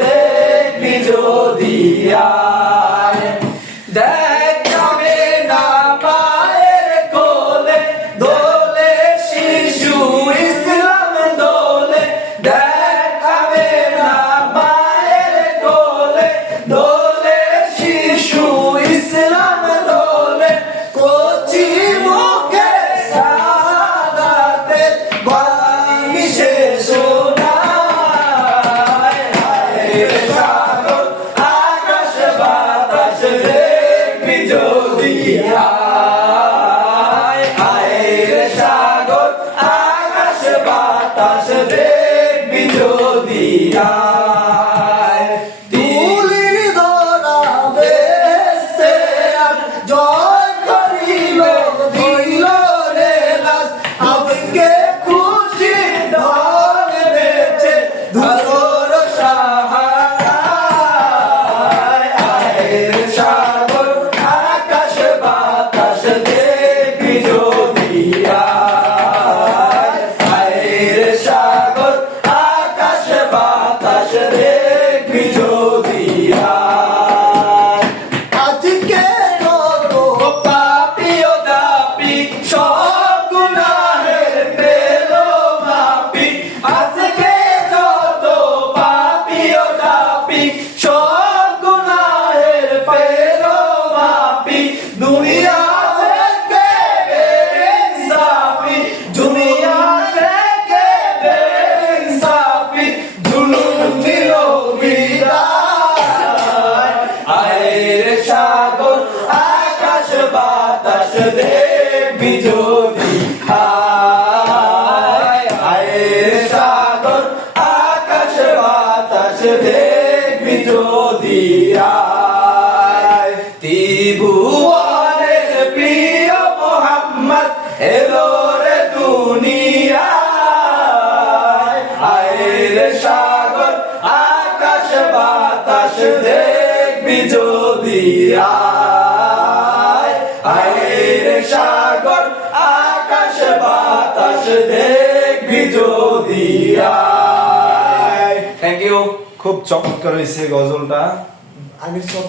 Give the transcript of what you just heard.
দেখবি যদি দেখাবে না মায়ের কোলে দোলে শিশু ইসলাম দোলে দেখাবে না মায়ের কোলে দোলে শিশু ইসলাম দোলে কচি মুখে সাদাতে বাণী শেষ সাগর আকাশ বাতাস দেখবি যদি তুলির ধরা বেসে আর জয় করিল দিল রে লাস আজকে খুশি ঢল বেছে ধুলোর সাহারায় আয়ের সাগর আকাশ বাতাস দেখবি যদি আয়ের সাগর আকাশ বাতাস দেখবি যদি আজকে কত পাপী ও দাপি সব গুনাহের পেল মাপি আজকে যত পাপী ও দাপি সব গুনাহের পেল মাপি দুনিয়া থেকে বেইনসাফি দুনিয়া থেকে বেইনসাফি জুলুম দিল বিদায় আয়ের সাগর আকাশ বাতাস দেখবি যদি আয়ের সাগর আকাশ বাতাস দেখবি যদি ত্রিভুবনের প্রিয় মোহাম্মদ এলো রে দুনিয়ায় আয়ের সাগর আকাশ বাতাস দেখবি যদি আয়ের সাগর আকাশ বাতাস দেখবি যদি থ্যাংক ইউ। খুব চমৎকার হয়েছে গজলটা। আমি সব